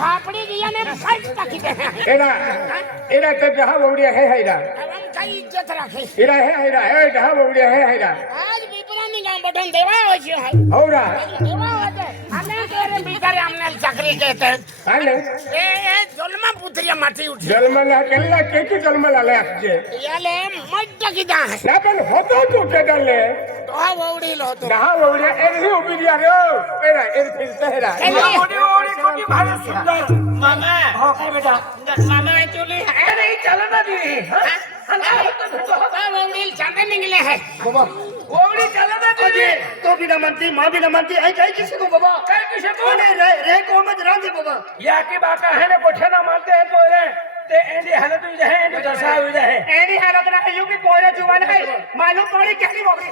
फापड़ी दिया ने फाइट टाकी दे एरा तो जहां बौड़िया है हैरा हम कई इज्जत रखे एरा है हैरा ए जहां बौड़िया है हैरा आज विपरानी गांव बटन देवा हो छी है औरा देवा होते हमें तेरे भीतर हमने चक्री कहते हैं आले ए जलमा पुत्रिया माटी उठी जलमला केला के जलमला ले आके याले मट की दा है ना पण होतो तू के डले तो वौड़ी लो तो जहां बौड़िया एरी उबिरिया रे एरा एर फिरते हैरा वौड़ी वौड़ी कोनी भारे सुंदर मामा हो के बेटा मामा चली अरे चलो ना दी वौड़ी चांदे निकले है बाबा ओवड़ी चला ना तुझे तो बिना मानती मां बिना मानती आई कहीं किसी को बाबा कई किसे को रे को मत रांधे बाबा या की बाका है ने कोठे ना मानते हैं पोरे ते एंडी हालत हुई है एंडी दशा हुई है एंडी हालत ना है यू की पोरे जुबान है मालूम पड़ी कैसी वौड़ी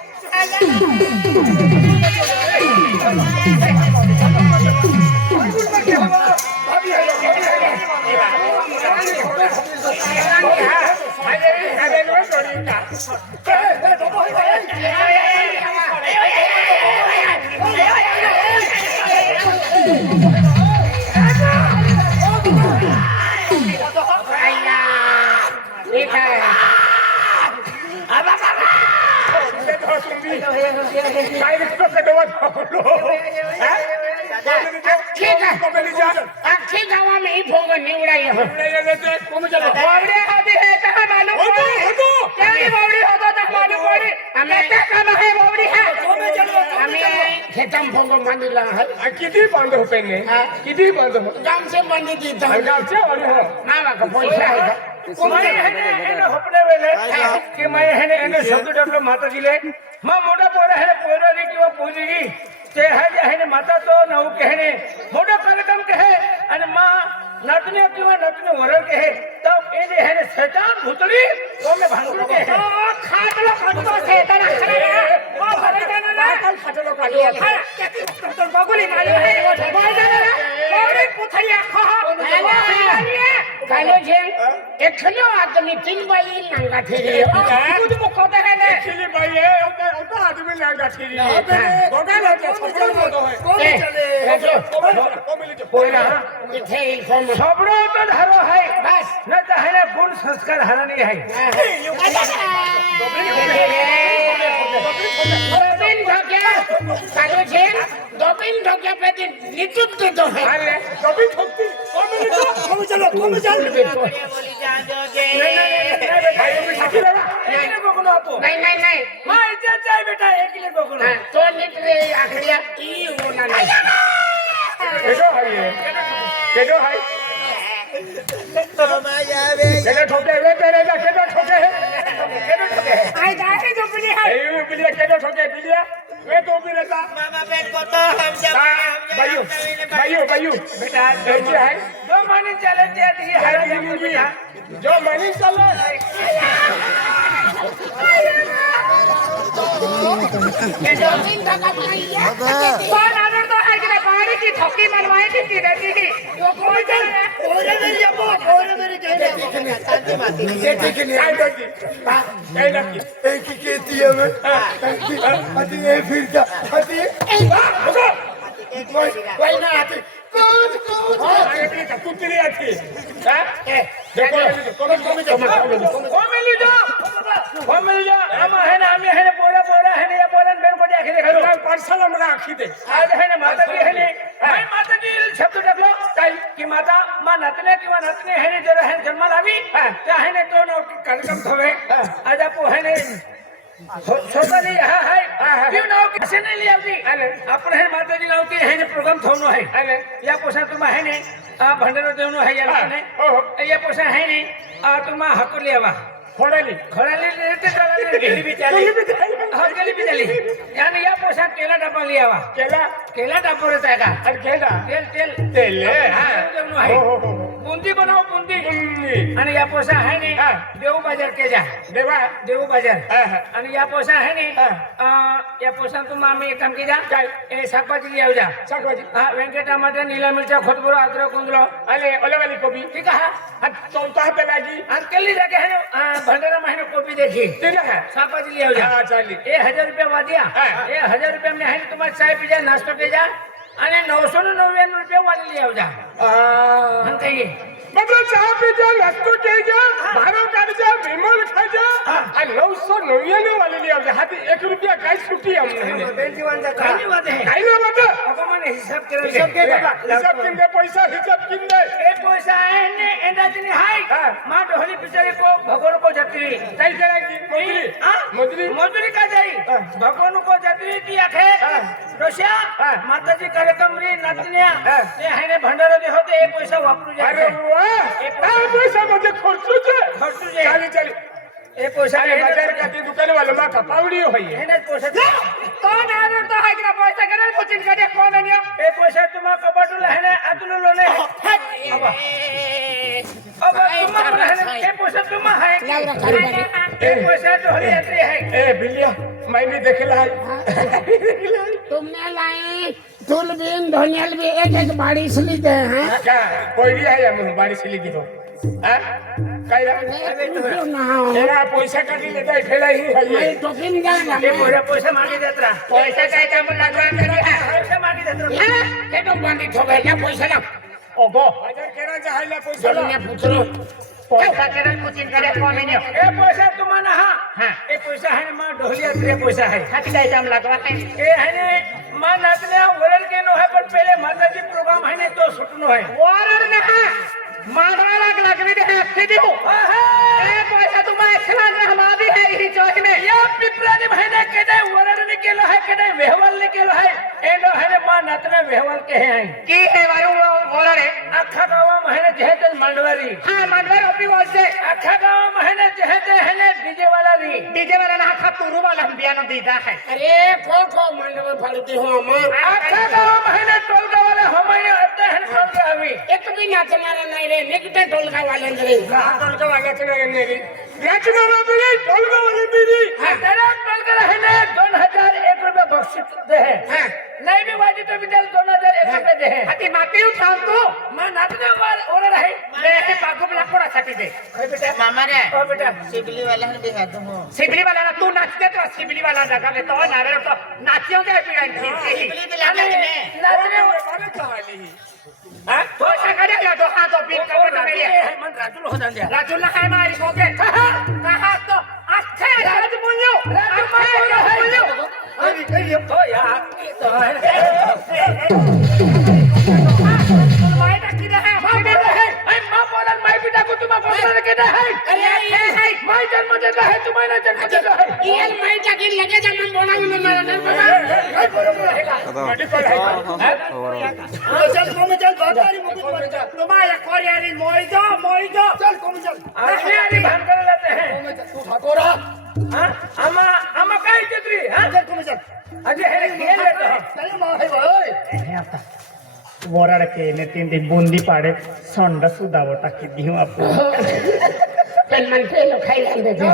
भाभी है अरे नो छोड़ी का अच्छी गाँव में ही भोग निवड़ाई हो बावड़े आते हैं कहाँ मालूम पड़ी क्या नहीं बावड़ी होता तक मालूम पड़ी हमें क्या काम है बावड़ी है हमें खेतम भोग मानिला है किती बंद हो पेने किती बंद हो गांव से मंडी दी था गांव से और हो मामा का पैसा है कुमारी है ने होपने वेले कि मैं है ने शब्द डबलो माता जी ले मां मोटा पोरा है पोरा रे किवा पूजी ते है ने माता तो नौ कहने मोटा कार्यक्रम कहे अने मां नतने किवा नतने वरल कहे तब एने है ने शैतान भूतड़ी तो में भांगुड़ के है खाटलो खटतो शैतान ओ भरे जाना ना खाटलो काटिया तो बगुली मालूम है बोल जाना ना बावड़ी पुथड़िया खा कालो जे एकलो आदमी तीन बाली नंगा थेरी कुछ मुखो दे है एक्चुअली भाई है ओटा आदमी लगा थी गोगा ना छपड़ में तो है कोई चले कोमिली पोरा इथे इल्फोम सबरो तो धरो है बस न तो है गुण संस्कार हरनी है दोबिन ढोक्या कालो जे दोबिन ढोक्या पे नितुप दे दो है अरे कभी ठोकती कोमिली चलो कोमिली चल बोली जा दो जे भाई भी खाती रहा एक को गुण आपो नहीं मां इज्जत चाहे बेटा एक ले को गुण तो निकले आखिरिया ई होना नहीं केडो है केडो ठोके वे तेरे ना केडो ठोके है आई जाए जो बिली है ए बिलिया केडो ठोके बिलिया वे तो भी रहता मामा पेट को तो हम जब भाइयों बेटा कैसे है जो माने चले ते है जो मनी चले दोबिन ढोका पाइए कौन आदर तो है कि पानी की ठोकी मनवाई थी रहती थी वो कोई ओरे मेरी अपो ओरे मेरी कहने शांति माती ठीक नहीं आई बेटी ए लकी एक ही कहती है मैं आती है फिर क्या आती है कोई ना आती कूद कुत्ती आती हैं देखो कोमिली जा हम है ना पोरा है ने ये पोरन बेन को आंखें देखो पार्सल हमरा आखी दे आज है ना माता की है ने मैं माता की शब्द डगलो काई की माता मां नतने किवा नतने है ने जरा है जन्म लावी त्या है ने तो नो कार्यक्रम थवे आज आपो है ने छोटा नहीं है क्यों ना कैसे नहीं ले आती अपन है माता जी गांव की है ने प्रोग्राम थोनो है या पोसा तुम है ने भंडारो देवनो है यार ने ये पोसा है ने तुम हक लेवा खोड़ली रहते गली भी चली हर गली भी चली यानी या पोसा केला डब्बा ले आवा केला डब्बा रहता है और केला तेल है बूंदी बनाओ बूंदी आणि या पोसा है ने देऊ बाजार के जा देऊ बाजार आणि या पोसा है ने या पोसा तुम आम्ही एक काम की जा ए शाकभाजी ले आव जा शाकभाजी वेंकट टमाटर नीला मिरचा खोतबरो अदरक कुंदरो अरे ओले वाली कोबी ठीक है चौथा पे लागी अंकल जाके है ना भंडारा महीने कोबी देखी ठीक है शाकभाजी ले आव जा चलिए 1000 रुपया वादिया 1000 रुपया में है तुम्हारे चाय पी जा नाश्ता पे जा आणि 999 रुपये वाढलेली आहे उद्या म्हणता ये मतलब चहा पीजा नाश्तो केजा भारो काढजा विमल खाजा आणि 999 वालेली आहे हाती 1 रुपया काय सुटी आम्हाला काही बात आहे काय ना बात आपण म्हणे हिसाब केला हिसाब के बाबा हिसाब किंदे पैसा हिसाब किंदे ए पैसा आहे ने एंडाजनी हाय मां ढोली बिचारी को भगवान को जत्री काय करायची मजुरी मजुरी मजुरी का जाई भगवान को जत्री की आखे रोशा माताजी कार्यक्रम री नाचण्या ते हायने भंडारा दे होते ए पैसा वापरू अरे जाय वाह काय पैसा म्हणजे खर्चूचे खर्चूचे. चाली चाली ए पैसा अरे बाजार का ती दुकान वाला मा कपावडी होई हेने पैसा तो नारळ तो हाय का पैसा करे कोचिंग कडे कोण आणि ए पैसा तुम्हा कपाटूला हेने आतुलो लोने अब तुम्हा हेने ए पैसा तुम्हा है ए पैसा ढोली यात्री है ए बिलिया मैंने देखला है तुमने लाई दुलबीन धोनियल भी एक बाड़ी इसलिए दे हैं क्या पहिली आहे या मग बारी सिली दी हो काय क्यों ना हो एरा पैसा काढी लेता ठेला ही मैं है तो किन जाना ए मोरा पैसा मागे देत रहा पैसा काय का मुला पैसा मागे देत रहा के तो बांधी ठोके क्या पैसा ना ओगो बाजार केरांचा हायला पैसा जमीन पुत्रो पैसा करे कोचिंग कडे कोण आणि ए पैसा तुम्हाला हा ए पैसा है मां ढोली यात्री पैसा है हाती काय काम लागवा आहे ए है ने मां नाचण्या वरण के नो है पण पहले माताजी प्रोग्राम है ने तो सुटनो है वरण ना मांडवा लागवी दे हफ्ते देऊ ए पैसा तुम्हाला खला हमारी है ही चौक में या पिपराने महीने केडे वरण ने केलो है केडे वेहवल ने केलो है एनो है ने मां नाचण्या वेहवल के है की है वारू वरण है आखा गावा महीने जहे मंडवारी हां मांडवा रोपी बोलते आखा गावा महीने जहे है ने डीजे वाला री डीजे वाला ना खा तुरू वाला बियानो दीदा है अरे को मंडप फलती हो हम आखा गावा महीने टोलगा वाला हमारे आते हैं टोलगा अभी एक भी नाचनारा नहीं रे निकटे टोलका वाले रे टोलका वाला चला नेरी नाचना वाली टोलका वाली मेरी तेरा टोलगा है ने 2001 रुपये बख्शिश दे है नहीं भी वाजी तो भी दे 2001 रुपये दे है हाती माती उठाव तू मैं नाचने वाला रहे ले हे पागुब लाकोडासाठी दे बेटा मामा रे ओ बेटा सिबली वाला ने भी हाथ हो सिबली वाला ना तू नाचते तो सिबली वाला जगह में तो नारळ तो नाचियो के पिरांची सिबली भी लगा ने नाचने मारे चाली हां पैसा कडे या तो हां तो बिल का राजू है मन राजू हो जान दिया राजू ना काय मारी कोके कहा तो अख्खे राजू मुन्यो राजू मुन्यो अरे कहिए तो यार ये तो है माय टाकी दे मां बोला है आई मां बोला माई बेटा को तुम बोलने के है अरे ये है माई जन्म देता है तुम्हारा जन्म देता है ये मैं जाके लगे जा मन बोला में मारा बाबा मेडिकल है चल कोमे चल बाजारी मुकुट तुम्हारा कोरियारी मोइजो चल कोमे चल अरे अरे भान कर लेते हैं तू ठाकोरा हां आमा काय चित्री हां चल कोमे चल अजय है खेल लेते हैं चल मा है भाई वराड के ने तीन दिन बूंदी पाड़े संड सुदाव टाकी दिहु आपको पेन मन पे लो खाई लांदे जे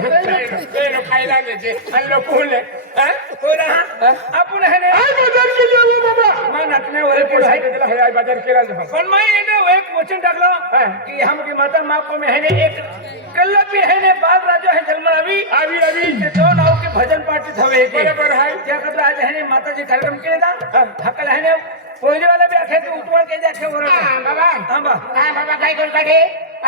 तेरे खाइला ले जे हल्लो कोले हैं हो रहा अपन है ने आई बाजार के लिए वो बाबा मां नाचने वाले पुढे पैसा दिला है बाजार केरा जो पण माई ने एक वचन टाकलो कि हम की माता मां को में है ने एक कल्ला भी है ने बाल राजा है जन्म अभी से दो नाव के भजन पार्टी थवे के बराबर है क्या करता आज है ने माता जी कार्यक्रम केलेगा हकल है ने पहिले वाला भी आखे तो उठवाल के जाखे वर बाबा हां बा हां बाबा काय कर काढे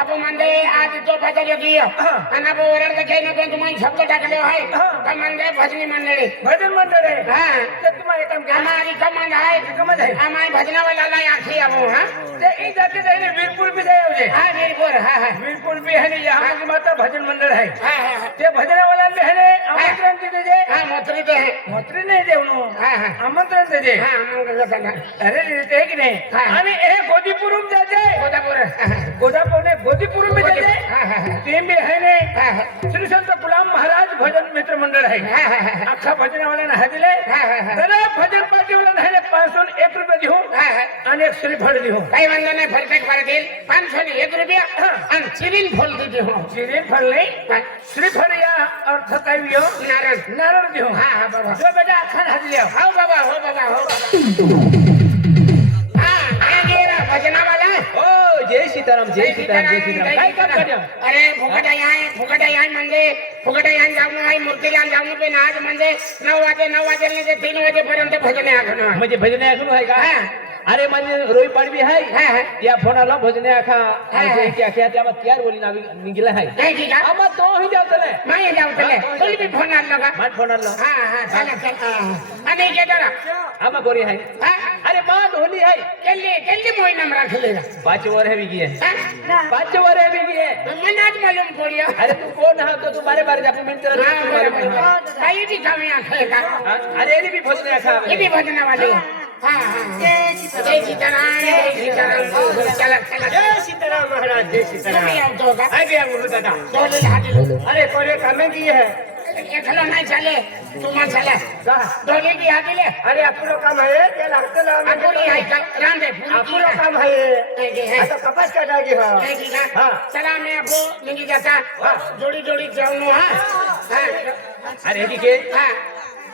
आपण मंदे आज जो बाजार योगी आणि आपण वरड के न पण तुम्ही शब्द टाकले आहे का मंदे भजनी मंडळी भजन मंडळ है हां ते तुम्हारे काम क्या हमारी कमांड है कमल है हमारी भजना वाला ला आखी अब हां ते ई जाके जाने वीरपुर भी जाए हो हां वीरपुर हां वीरपुर भी है ने यहाँ की माता भजन मंडळ है हां ते भजन वाला भी है ने आमंत्रण दे दे हां मोत्री दे मोत्री नहीं दे उनो हां आमंत्रण दे दे हां मंगल करना अरे ते की नाही आणि हे गोदीपुरून जाते गोदापूर ने गोदीपुर में जाते ते भी है ने श्री संत गुलाम महाराज भजन मित्र मंडळ आहे अख्खा भजन वाला ना दिले तर भजन पार्टी वाला है ने 501 रुपये देऊ आणि एक श्रीफळ देऊ काही म्हणलं नाही परफेक्ट पर देईल 501 रुपया आणि सिरिल फॉल देते हो श्रीफळ नाही श्रीफळ या अर्थ काय वियो नारायण नारळ देऊ हां हां बाबा जो बेटा अख्खा हाजले हो बाबा हो बाबा हो बाबा हां हे गेला भजना वाला ओ जय सीताराम जय सीताराम जय सीताराम काय काम करतो अरे फुकट आहे म्हणजे जाऊन आहे मूर्तीला जाऊन पण आज म्हणजे 9 वाजे 3 वाजेपर्यंत भजन आहे म्हणजे भजन ऐकून आहे का हां अरे म्हणजे रोई पाडवी आहे हा. या फोनाला भोजने आखा क्या क्या त्या तयार बोली नावी निघला आहे नाही की का आम्हा तो ही जावतले नाही जाऊतले तुला मी फोन आणलो का मान फोनाला हा चला चला आणि के जरा आम्हा गोरी आहे हा अरे मान होली आहे जल्दी मोई नाम रख लेगा 5 वर है बिकी है हाँ? 5 वर है बिकी है मन आज मालूम पड़ियो अरे तू कौन है तो तुम्हारे बारे में मिनट हाँ, बराबर। भाई भी खावे आखेगा अरे ये भी भोजने आखा ये भी भजना वाले हाँ जय सीताराम चला चला जय सीताराम महाराज जय तुम सीताराम ही आओ तो का आ गया गुरु दादा डोले हाथी लो अरे कोरे कामे की है एकलो नहीं चले तुम चले डोले की हाथी ले अरे आपको काम है क्या लागते ला अपुरी है का रांदे आपको पूरी काम है है आता कपास का जागी हा हाँ चला मैं आपको मिली जाता जोड़ी जोड़ी जाऊँ हाँ अरे ये के हाँ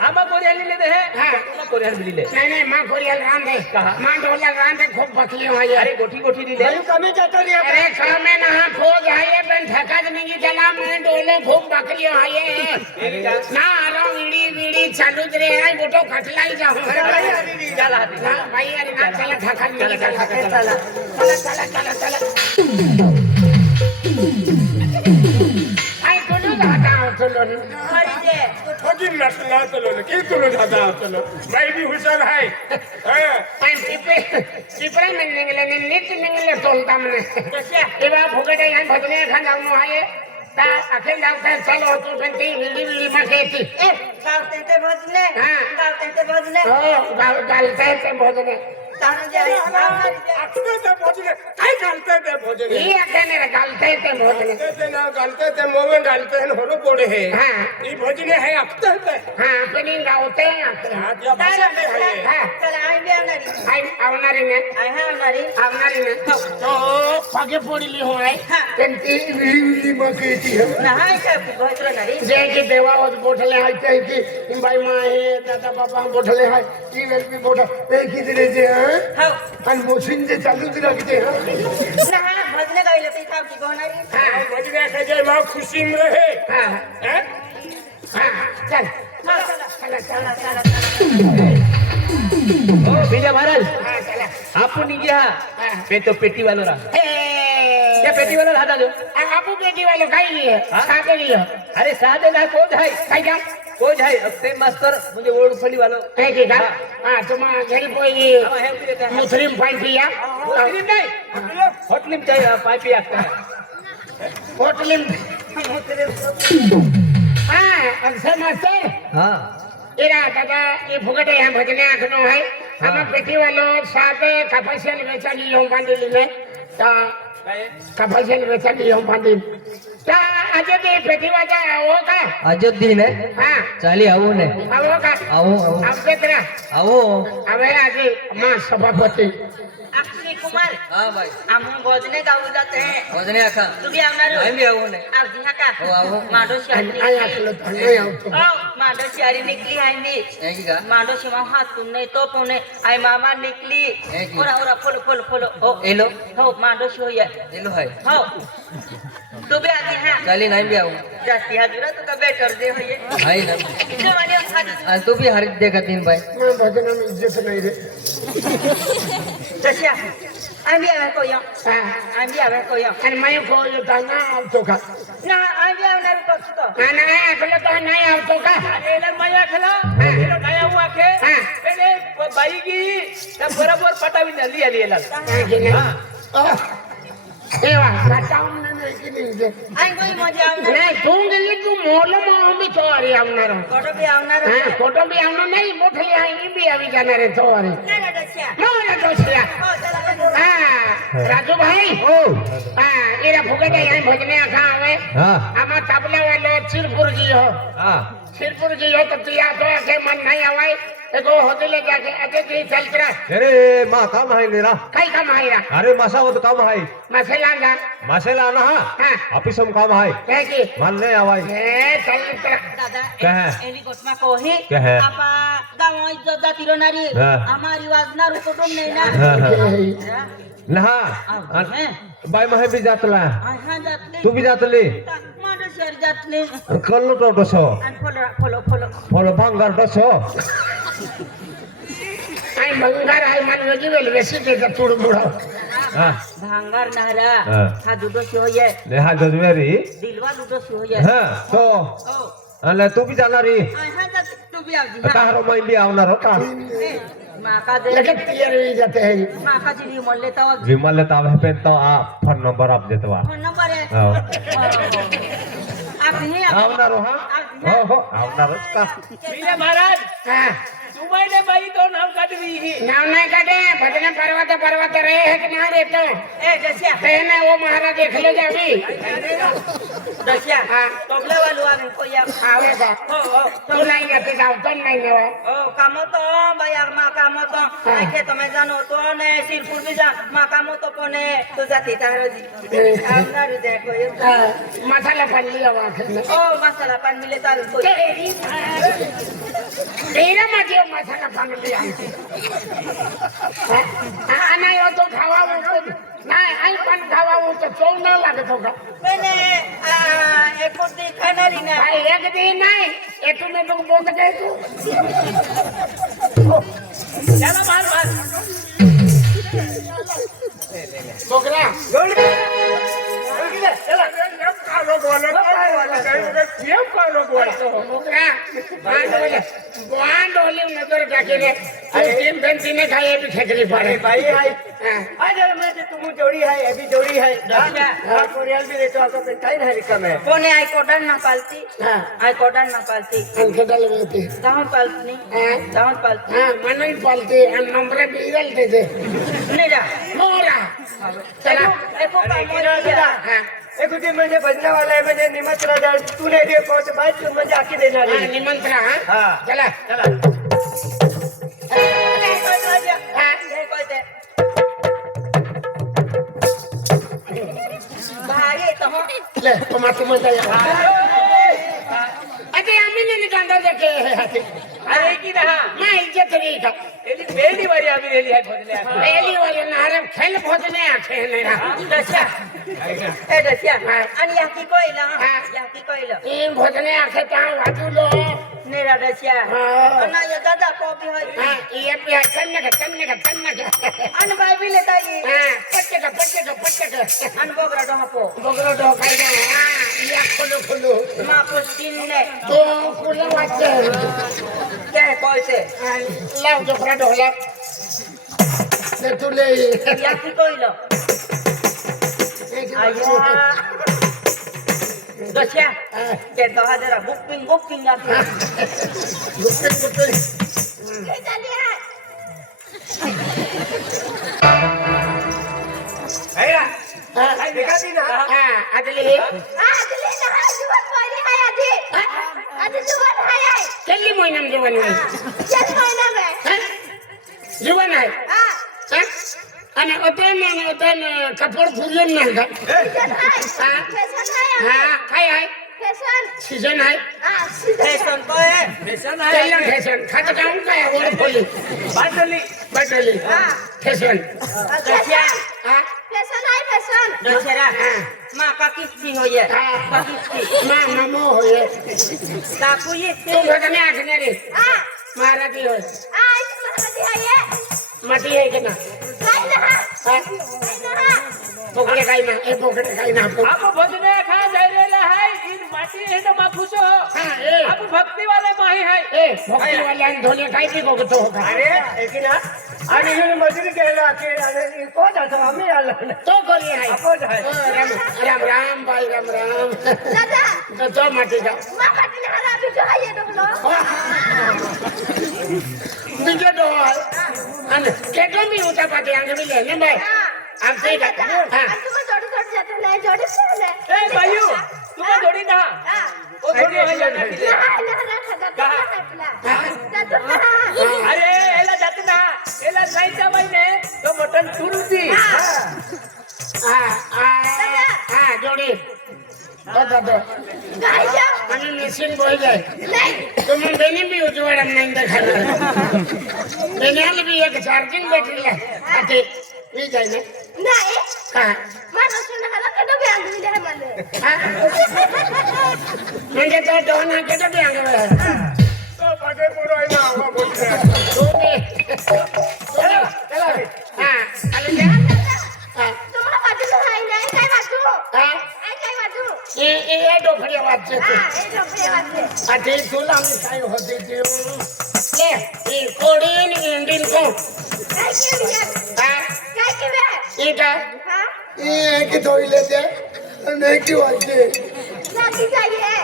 आमा कोरिया ले लेते हैं हाँ। आमा कोरिया भी ले नहीं नहीं माँ खोरियल रांदे कहाँ? माँ ढोला रांदे खूब बकली हुआ ये अरे गोठी गोठी दी ले भाई कामे जाता नहीं अरे काम में नहा खोज है ये बन ठकत नहीं चला मैं डोले खूब बकली हुआ ये ना आरो वीड़ी वीड़ी चालू रे है बोटो खटलाई जाऊं अरे भाई अभी भी चला हाथी ना भाई अरे ना चला ठकत नहीं चला, चला चला आई तुलू हटाओ तुलू होगी नटला चलो की तुलो दादा चलो मैं भी हुशार है हां आई पिपरा में निकले नीच निकले तोलता मने ये बा फुकटे यहाँ भजने खा जाऊं है ता अखिल जाऊं चलो तू बनती वीडी वीडी में कहती गावते ते भजने हाँ। गावते ते भजने ओ गालते से भोजने तानु जाई आपको तो भोजने काय घालते थे भोजने ये अकेले रे गालते से भोजने ते ना घालते थे मुंह में डालते हैं होरो पोड़े हैं हाँ ये भोजने है आपते थे हाँ अपनी गावते आते आज या भाषा में है हाँ चला आई बे आवनारी आई आवनारी ने आई हा आवनारी तो पगे पडली हो आहे त्यांची विडी विडी मग येते नहाय का भजरो नारी जे की देवावर बोठले आहे ते की बाई मा हे दादा बाबा बोठले आहे ती वेळ बी बोठ ते की दिले जे हो आणि मोशीन जे चालूच राखते नहा भजने गाइले ते साव की गोनारी हाँ भोजने का जय मां खुशी में रहे हाँ हैं हाँ चल चला चला चला ओ भैया महाराज हाँ चला आपको नहीं गया पे तो पेटी वालों रहा हे क्या पेटी वाला हटा दो आपू बेटी वालो काही आहे हाँ? साधे लियो अरे साधे ना कोच है काय का कोच है अब ते मास्टर मुझे ओल्ड फली वालों हे की का हाँ तुम्हा घरी पोई हाँ है भी देता है मुस्लिम पाई पिया होटलिम नहीं होटलिम चाहिए पाइपी आता है होटलिम हाँ अक्षय मास्टर हाँ इरा दादा ये फुकटे यहाँ भजने आखनो है हम पेटी वालो सादे कपासियल बेचा लियो बांधिली में ता कपासियल बेचा लियो बांधिल ता अजय ते पेटी वाजा हो का अयोध्या ने हाँ चाली आओ ने आवो का आओ आओ अब तेरा आओ अबे आगे माँ सभापति अक्षय कुमार हाँ भाई हम भजने गाऊ जाते हैं वजने आखा तू भी आवनारू मैं भी आओ ने आव जी का ओ आओ माडो शादी आई आखलो तो नहीं आओ तो ओ माडो शादी निकली आई नी है की का माडो शिवा हाथ तुमने तो पुणे आई मामा निकली है की? ओरा ओरा फुल फुल फुल ओ एलो हो माडो शो ये एलो है हो तू भी आती है चाली नहीं भी आओ जाती है दूरा तो कबे कर दे हो ये है ना जो वाले खादी आज तू भी हरित देखा तीन भाई मैं भजन में इज्जत नहीं दे जैसे आई भी आवे कोई हाँ आई भी आवे कोई आणि मैं को ये ताना आओ तो का ना आई भी आवनारू पक्ष तो नाही आखलो तो नहीं आओ तो का अरे लर माया खला हेलो नया हुआ के हाँ। पहले बाई की तब बराबर पटा भी लिया लिया लल हाँ कि नहीं ओह एवा बताओ नहीं कि नहीं दे आई कोई मजा आवनारू नहीं तू गली तू मोल में भी तो अरे आवनारो कोटो भी आवनारू हाँ फोटो भी आवनो नहीं मोठली आई भी आवी जाणार रे तो अरे ना ना जैसे मोला तो छिया हो चला हाँ राजू भाई ओ हाँ इरा फुकटे यहाँ भजने आखा आवे हाँ आमा तबला वालो चिरपुर जी हो हाँ सिरपुर जी हो तो तिया तो के मन नहीं आवाई एगो होटल जाके अते जी चल करा अरे माँ काम आहे मेरा काही काम आहे रा अरे मासावत काम आहे मसाला जा मासेला ना हाँ। हा ऑफिसम काम आहे है की मान नाही आवाय ए चल करा दादा क्या है? एवी गोष्ट कोही क्या है? आपा गाव इज्जत जाती रोनारी हाँ। हमारी वाजनारू कुटुंब नहीं ना हा, हा. नहा हैं बाय महे बी जातला हाँ जातले तू बी जातली माडो शहर जातले कल्लो टोटो सो आणि फॉलो फॉलो फॉलो फॉलो भांगार टसो आणि भंगार आहे मान वेगळी वेलवेसी त्याचा तुडबुड હા ભાંગાર નારા હા. હા દુડોશી હોઈએ ને હા જજવેરી દિલવા દુડોશી હોઈએ હા તો ઓ અને તું બી જાનારી હા જા તું બી આવજી હા તારો મય બી આવનારો કા એ, માકા દે लगेच तयार होई जाते है માકા જી મોલ લેતા હો વિમલ ને તાવે પેન તો આ ફોન નંબર આપ દેતવા ફોન નંબર હે હા આપ નહીં આવનારો હા હો હો આવનારો જ કા બીજા મહારાજ हाँ સુમાઈને બાઈ તો નામ કાઢવી नाव नहीं काटे भजन पर्वत रहे है कि ना रहते એ દસિયા कहने वो महाराज देख लो जावी દસિયા હા. ટોપલા વાળું આવે કોઈ આપ आवेगा ઓ ઓ तू नहीं रहते जाओ तुम नहीं लेवा ઓ કામો તો ભાઈ માં કામો તો આખે તમે જાણો તો ને સિરપુર બી જા માં કામો તો કોને તો જાતી તારો જી આવનારું દેખો એમ मसाला पान लिया हुआ खेलने ઓ મસાલા પાન મિલે તારું કોઈ तेरा मत मसाला पान लिया नहीं हो तो खावा वो नहीं आई पान खावा वो तो चौ न लगे तो का મને આ એકોતી ખાનારી ના भाई एक दिन नहीं एक में तुम बोल गए तू ચાલો માર માર बोकरा એમ કાલો બોલો કેમ કાલો બોલતો बोकरा बांध होली नजर डाके ने तीन बेंची ने खाए भी ठेकली पड़े ભાઈ હાય हाँ। આજે મેં તું જોડી હાય એબી જોડી હાય આ કોરિયલ બી લેતો આતો પેન કાઈ ના रिकम है કોને આઈ કોડન ના પાલતી हाँ આઈ કોડન ના પાલતી अंके डल गए थे દાણ પાલતી हाँ દાણ પાલતી हाँ मनन पालते और नंबर बिगल थे ને જા मोरा चला એકો કામ મોરા हाँ एक दिन म्हणजे भजना वाला है म्हणजे निमंत्रण द्या तूने दे कोच बाई तू म्हणजे आखी देणार हाँ निमंत्रण हाँ हाँ चला चला हाँ ભારે તો હો ले तुम्हारे मजा अरे आम्ही नहीं निकांदा देखे अरे की रहा मैं इज्जत नहीं का एली पहली बारी आम्ही रेली आहे भजले पहली वाले नारे खेल भोजने आखे नहीं रहा દસ્યા એ દસ્યા અને યાકી કોઈલા યાકી કોઈલા इन भोजने आखे ता वाजू लो નેરા દસ્યા हाँ અને યા દાદા કોપી હોય हाँ ये पे चन्ने का અને ભાઈ બી લેતા ઈ हाँ पट्टे का અને બોગરા ડોહપો बगरो दो खाई दो हाँ ये खुलो માં પુસ્તિન ને तो खुलो वाचे કે કોઈ છે लाओ जो फ्रा ढोला ले तू ले યાકી કોઈલો દસ્યા કે તો હાજરા બુકિંગ યાકી गुप्ते हैरा हाँ काय देखाती ना हाँ अगली चल्ली महिना जीवन आहे जीवन आहे आणि ओतन कपड फुजन नाही का हा काय आहे सीजन आहे ફેશન કોઈ फॅशन त्याला आहे फॅशन खातं काम काय वर खोली बाटली बदलली फॅशन દસ્યા हा દશેરા માં કાકીસ્તી હોઈએ हा કાકીસ્તી मा नमो होय કાકુ तू येते भगने आखणे रे महाराजी होय माती आहे की ना हा बोकडे काही ना ए बोकडे काही ना आपण आप भजने खा जायलेला आहे इन माटी हे ना माफुसो हा ए आप भक्ती वाले माही आहे ए भक्ती वाले आणि धोले काही बी बघतो हो का अरे ऐकी ना आणि ही मजुरी केला की आणि कोण आता आम्ही आलो ना तो कोणी आहे कोण आहे ओ, राम राम बाई राम तो माती का બીજો ડોહો અને કેટલો બી ઉતા પાટી આંગે બી લે ને ભાઈ આમ થઈ ગયું હા ए भाईयो तुला जोडी ना ओ जोडी आहे ना अरे एला जाते ना एला जायच्या महिने तो मटन तुरुती હા હા જોડી તો અને મશીન બોઈ જાય તો મને બેની બી ઉજવાડમ નહીં દેખાડે બેની હાલ બી એક ચાર્જિંગ બેટરી લે આથી બી જાય ને હા म्हणजे तो दोन केटो बी आंगे तो पाटे पोरो आहे ना आवा बोलते तो बी हे डोफडे वाजते तू हा हे डोकरे वाजते आधी तुला मी काय होते ते ले ही कोडीन इंडियन को काय केली हा काय केली ये काय हा ये की धोइले ते नाही की वाजते जाती जाइए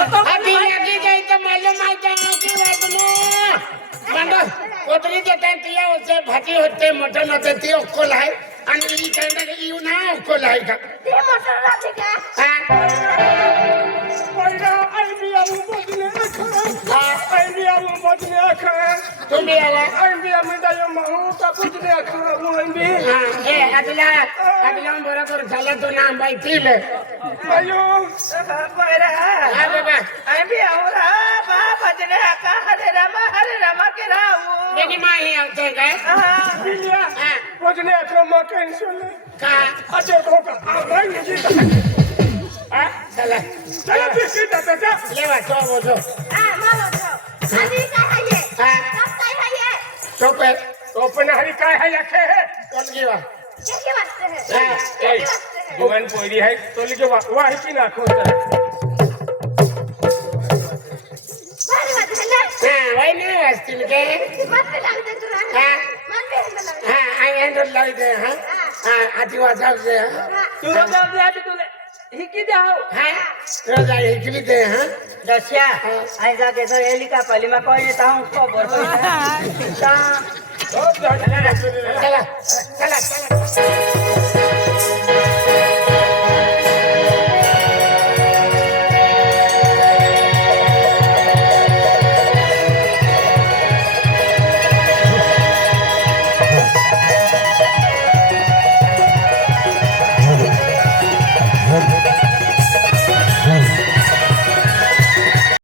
आधी लगी जाई तर मला माहिती आहे की वाजणं मंडळ कोतरी देतात तिया होते भाजी होते मटण होते ती अक्कल आहे आणि ही काय येऊ ना अक्कल आहे का ते मोटर राहते का हा पहिला आईबी आऊ बजने खा आईबी आऊ बजने खा तुम्ही आला आईबी आम्ही दायो माहू का बजने खा मोहनबी हा हे आदिला बरोबर झालं तो ना बाई तिल आयो बरं हा बाबा आम्ही आवरा बाबा जने का हरे रामा के राहू बेनी माही आवते काय बिलिया हा बजने खा मा कैंसल का अजय को का आवाज नहीं हा चला चला बिस्किट दादा लेवा तो बोझो हा मालो तो आधी काय आहे हा सब काय आहे टोपे ओपन हरी काय है यखे है कोण घेवा किती वाजते हा ए जीवन पोरी है तोली के वाही की नाखो तर भारी वाजते ना हा वय नाही वाजतील के मस्त लागते तुला हा मन बेहन लागते हा आई हँडल लावू दे हा हा आधी वाजावते हा तू जाऊ दे आधी तुले ही किती आहो हा रोज आई इकली दे हा दस्या आई जाके तो एलिका पहली मैं कोई नेता हूँ खबर सब जाने चला चला चला